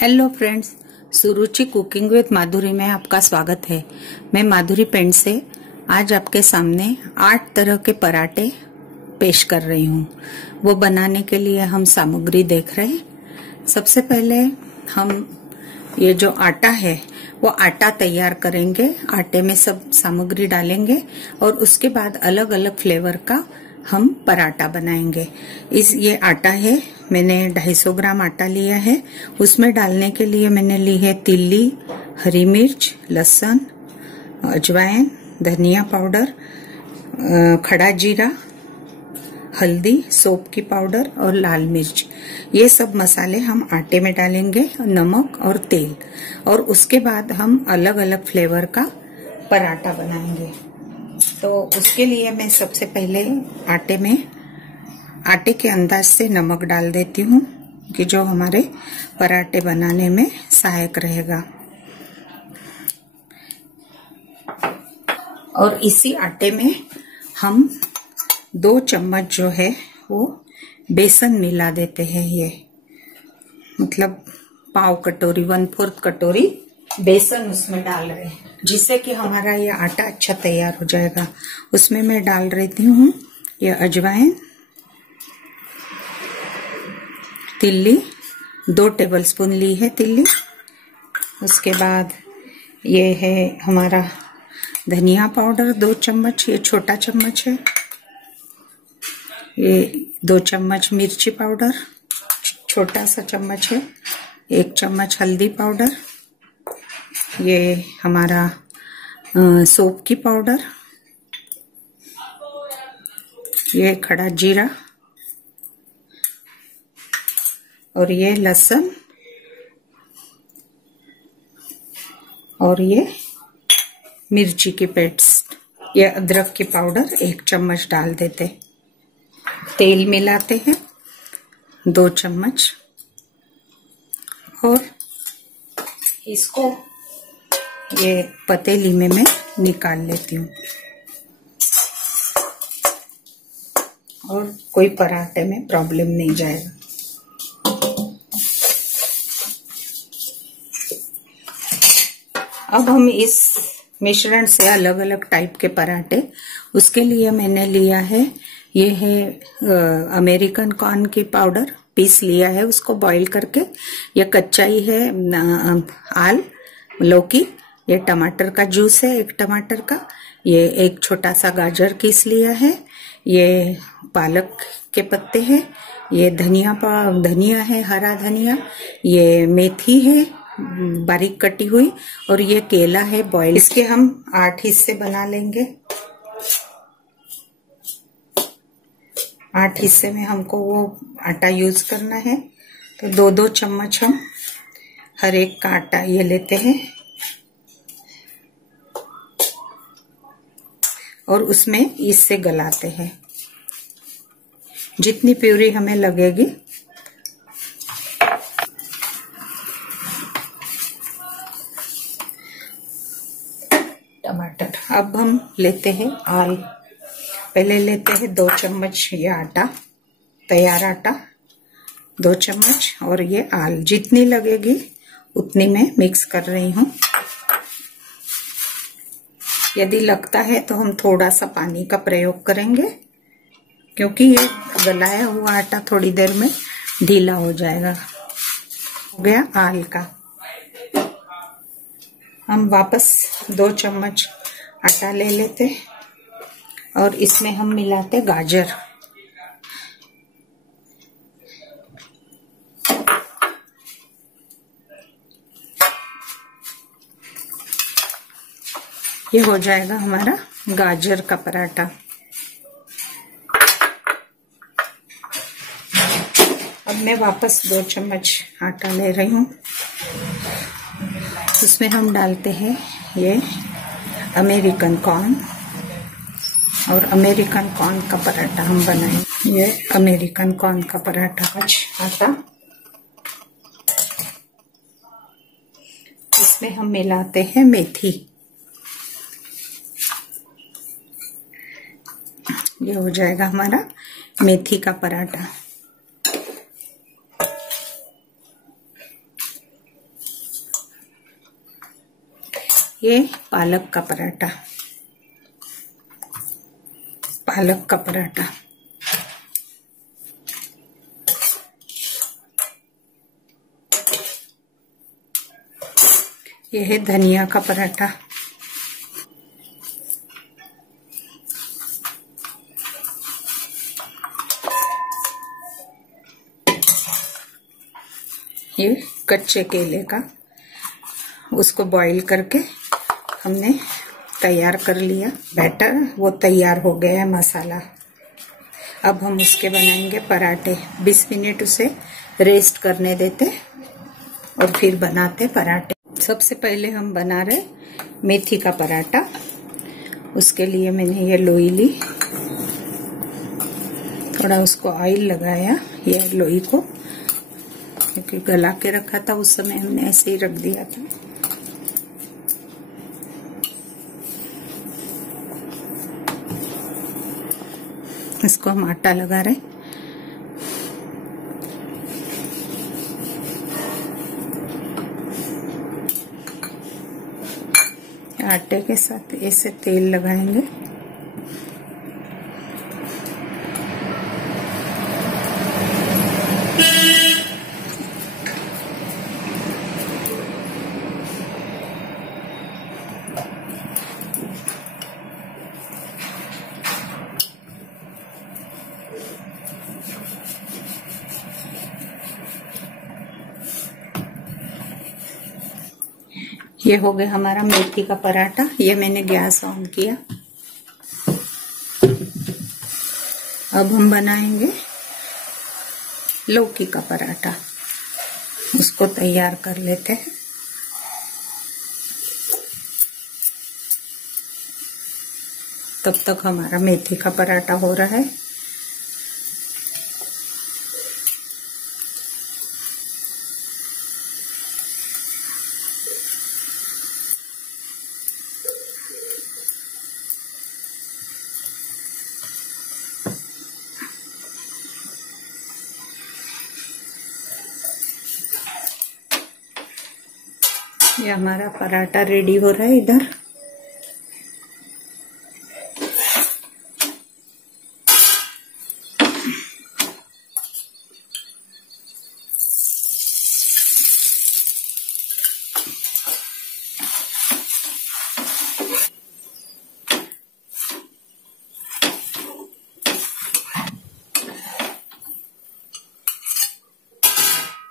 Hello friends, Suruchi cooking with Madhuri में आपका स्वागत है। मैं माधुरी पेंट से आज आपके सामने 8 तरह के पराठे पेश कर रही हूँ। वो बनाने के लिए हम सामग्री देख रहे हैं। सबसे पहले हम ये जो आटा है वो आटा तैयार करेंगे। आटे में सब सामग्री डालेंगे और उसके बाद अलग अलग फ्लेवर का हम पराठा बनाएंगे। ये आटा है, मैंने 250 ग्राम आटा लिया है। उसमें डालने के लिए मैंने ली है तिल्ली, हरी मिर्च, लहसुन, अजवाइन, धनिया पाउडर, खड़ा जीरा, हल्दी, सौंफ की पाउडर और लाल मिर्च। ये सब मसाले हम आटे में डालेंगे, नमक और तेल। और उसके बाद हम अलग अलग फ्लेवर का पराठा बनाएंगे। तो उसके लिए मैं सबसे पहले आटे के अंदाज से नमक डाल देती हूँ कि जो हमारे पराठे बनाने में सहायक रहेगा। और इसी आटे में हम 2 चम्मच जो है वो बेसन मिला देते हैं। ये मतलब पाव कटोरी, 1/4 कटोरी बेसन उसमें डाल रहे हैं, जिससे कि हमारा ये आटा अच्छा तैयार हो जाएगा। उसमें मैं डाल रही हूँ ये अजवाइन, तिल्ली 2 टेबलस्पून ली है तिल्ली। उसके बाद ये है हमारा धनिया पाउडर 2 चम्मच, ये छोटा चम्मच है। ये 2 चम्मच मिर्ची पाउडर, छोटा सा चम्मच है। 1 चम्मच हल्दी पाउडर, ये हमारा सौंफ की पाउडर, ये खड़ा जीरा और ये लहसुन और ये मिर्ची की पेस्ट। ये अदरक की पाउडर 1 चम्मच डाल देते। तेल मिलाते हैं 2 चम्मच और इसको ये पतीली में मैं निकाल लेती हूँ। और कोई पराठे में प्रॉब्लम नहीं जाएगा। अब हम इस मिश्रण से अलग अलग टाइप के पराठे, उसके लिए मैंने लिया है, ये है अमेरिकन कॉर्न की पाउडर, पीस लिया है उसको बॉईल करके। ये कच्चा ही है आल, लौकी, ये टमाटर का जूस है 1 टमाटर का, ये 1 छोटा सा गाजर किस लिया है, ये पालक के पत्ते हैं, ये धनिया है, हरा धनिया, ये मेथी है बारीक कटी हुई, और ये केला है बॉईल। इसके हम 8 हिस्से बना लेंगे। 8 हिस्से में हमको वो आटा यूज करना है। तो 2-2 चम्मच हम हर एक का आटा ये लेते हैं और उसमें इससे गलाते हैं जितनी प्यूरी हमें लगेगी। टमाटर अब हम लेते हैं आल। पहले लेते हैं 2 चम्मच ये आटा, तैयार आटा 2 चम्मच, और ये आल जितनी लगेगी उतनी मैं मिक्स कर रही हूँ। यदि लगता है तो हम थोड़ा सा पानी का प्रयोग करेंगे, क्योंकि ये गलाया हुआ आटा थोड़ी देर में ढीला हो जाएगा। हो गया आल का। हम वापस 2 चम्मच आटा ले लेते और इसमें हम मिलाते गाजर। ये हो जाएगा हमारा गाजर का पराठा। अब मैं वापस 2 चम्मच आटा ले रही हूँ। उसमें हम डालते हैं ये अमेरिकन कॉर्न, और अमेरिकन कॉर्न का पराठा हम बनाएंगे। ये अमेरिकन कॉर्न का पराठा आटा। इसमें हम मिलाते हैं मेथी। ये हो जाएगा हमारा मेथी का पराठा। ये पालक का पराठा, पालक का पराठा। ये है धनिया का पराठा। ये कच्चे केले का, उसको बॉईल करके हमने तैयार कर लिया बैटर, वो तैयार हो गया है मसाला। अब हम उसके बनाएंगे पराठे। 20 मिनट उसे रेस्ट करने देते और फिर बनाते पराठे। सबसे पहले हम बना रहे मेथी का पराठा। उसके लिए मैंने ये लोई ली, थोड़ा उसको ऑयल लगाया ये लोई को, क्योंकि गला के रखा था उस समय हमने ऐसे ही रख दिया था। इसको हम आटा लगा रहे। आटे के साथ ऐसे तेल लगाएंगे। ये हो गया हमारा मेथी का पराठा। ये मैंने गैस ऑन किया। अब हम बनाएंगे लौकी का पराठा, उसको तैयार कर लेते हैं। तब तक हमारा मेथी का पराठा हो रहा है। ये हमारा पराठा रेडी हो रहा है इधर।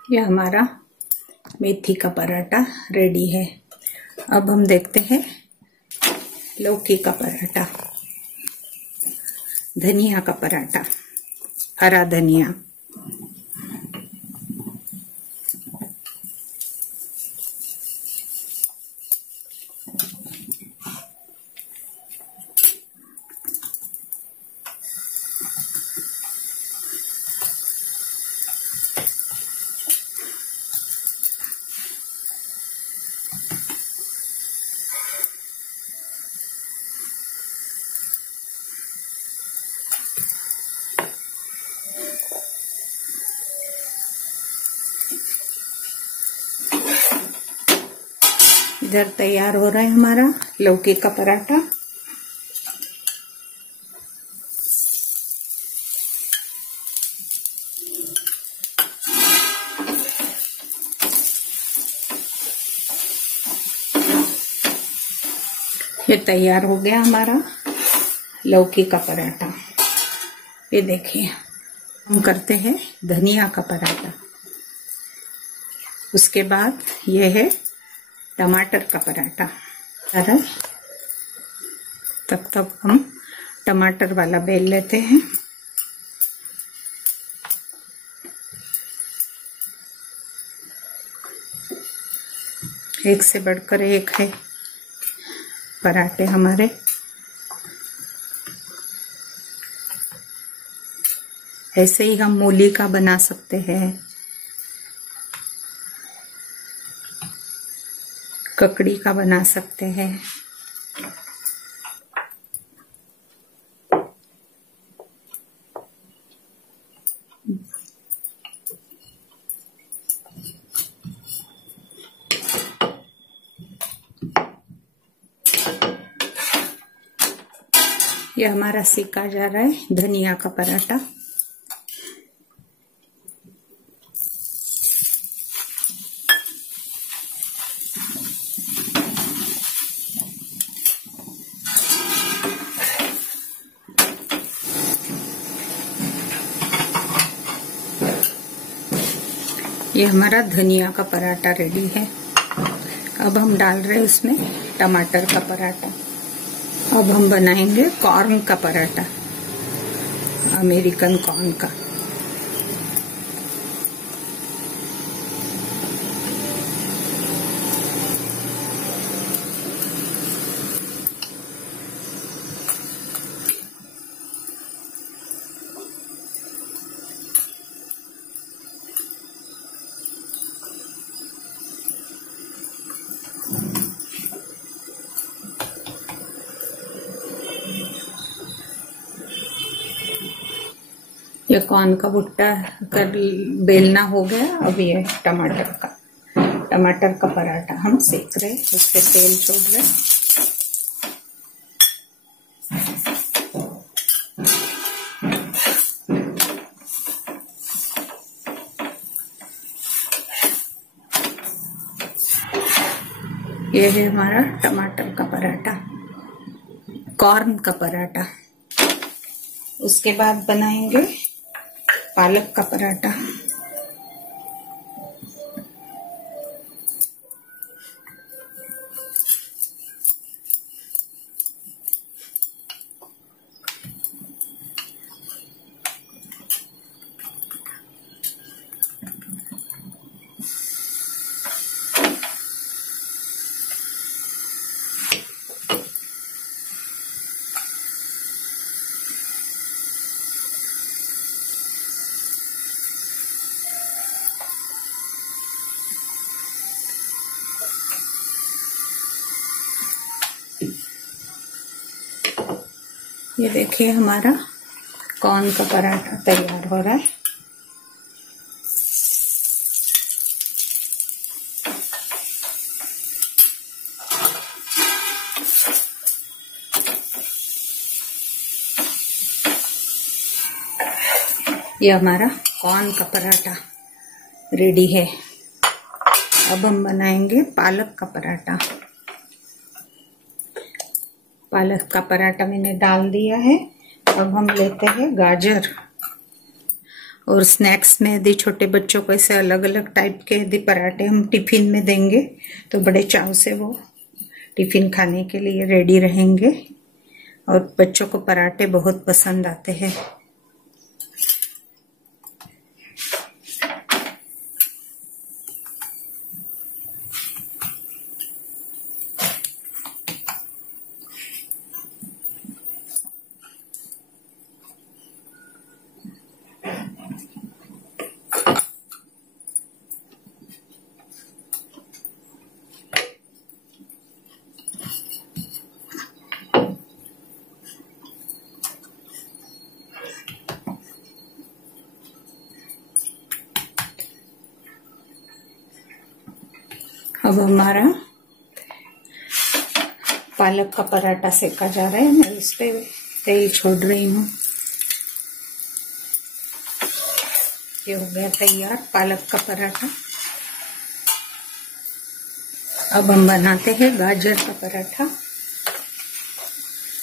ये हमारा मेथी का पराठा रेडी है। अब हम देखते हैं लौकी का पराठा, धनिया का पराठा, हरा धनिया। इधर तैयार हो रहा है हमारा लौकी का पराठा। ये तैयार हो गया हमारा लौकी का पराठा। ये देखिए, हम करते हैं धनिया का पराठा। उसके बाद ये है टमाटर का पराठा। तब तक हम टमाटर वाला बेल लेते हैं। एक से बढ़कर एक है पराठे हमारे। ऐसे ही हम मूली का बना सकते हैं, ककड़ी का बना सकते हैं। ये हमारा सेका जा रहा है धनिया का पराठा। ये हमारा धनिया का पराठा रेडी है। अब हम डाल रहे हैं इसमें टमाटर का पराठा। अब हम बनाएंगे कॉर्न का पराठा, अमेरिकन कॉर्न का। ये कॉर्न का भुट्टा कर बेलना हो गया। अब ये टमाटर का पराठा हम सेक रहे, उस पे तेल छोड़ रहे। ये है हमारा टमाटर का पराठा, कॉर्न का पराठा। उसके बाद बनाएंगे पालक का पराठा। ये देखिए हमारा कॉर्न का पराठा तैयार हो रहा है। ये हमारा कॉर्न का पराठा रेडी है। अब हम बनाएंगे पालक का पराठा। पालक का पराठा मैंने डाल दिया है। अब हम लेते हैं गाजर। और स्नैक्स में यदि छोटे बच्चों को ऐसे अलग अलग टाइप के यदि पराठे हम टिफिन में देंगे तो बड़े चाव से वो टिफिन खाने के लिए रेडी रहेंगे। और बच्चों को पराठे बहुत पसंद आते हैं। अब हमारा पालक का पराठा सेका जा रहा है। मैं इस पे तेल छोड़ रही हूँ। ये हो गया तैयार पालक का पराठा। अब हम बनाते हैं गाजर का पराठा।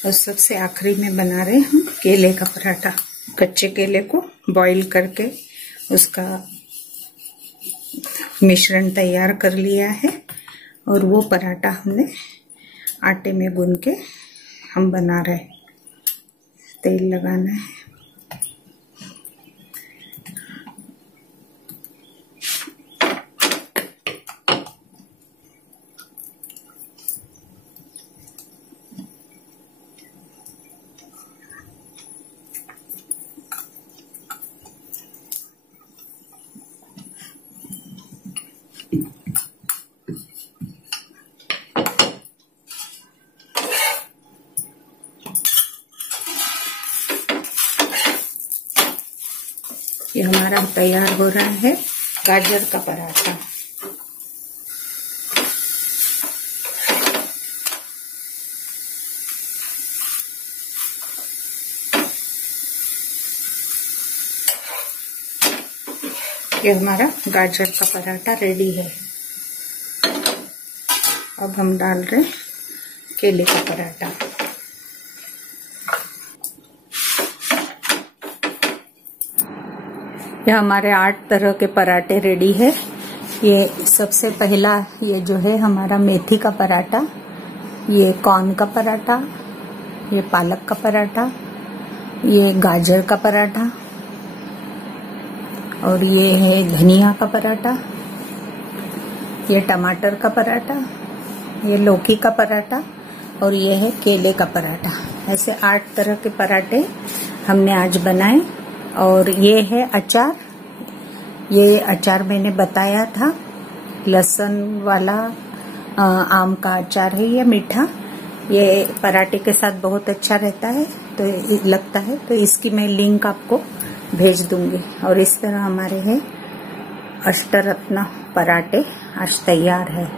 और सबसे आखिरी में बना रहे हैं हम केले का पराठा। कच्चे केले को बॉईल करके उसका मिश्रण तैयार कर लिया है। और वो पराठा हमने आटे में गूंद के हम बना रहे। तेल लगाना है। ये हमारा तैयार हो रहा है गाजर का पराठा। ये हमारा गाजर का पराठा रेडी है। अब हम डाल रहे केले का पराठा। यह हमारे 8 तरह के पराठे रेडी है। ये सबसे पहला ये जो है हमारा मेथी का पराठा, ये कॉर्न का पराठा, ये पालक का पराठा, ये गाजर का पराठा, और ये है धनिया का पराठा, ये टमाटर का पराठा, ये लौकी का पराठा, और ये है केले का पराठा। ऐसे 8 तरह के पराठे हमने आज बनाए। और ये है अचार। ये अचार मैंने बताया था, लहसुन वाला आम का अचार है, ये मीठा। ये पराठे के साथ बहुत अच्छा रहता है तो लगता है, तो इसकी मैं लिंक आपको भेज दूंगी। और इस तरह हमारे है अष्टरत्न पराठे आज तैयार है।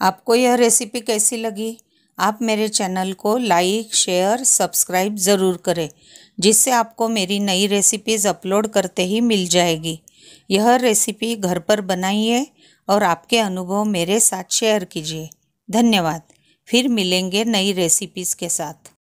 आपको यह रेसिपी कैसी लगी? आप मेरे चैनल को लाइक, शेयर, सब्सक्राइब ज़रूर करें, जिससे आपको मेरी नई रेसिपीज़ अपलोड करते ही मिल जाएगी। यह रेसिपी घर पर बनाइए और आपके अनुभव मेरे साथ शेयर कीजिए। धन्यवाद। फिर मिलेंगे नई रेसिपीज़ के साथ।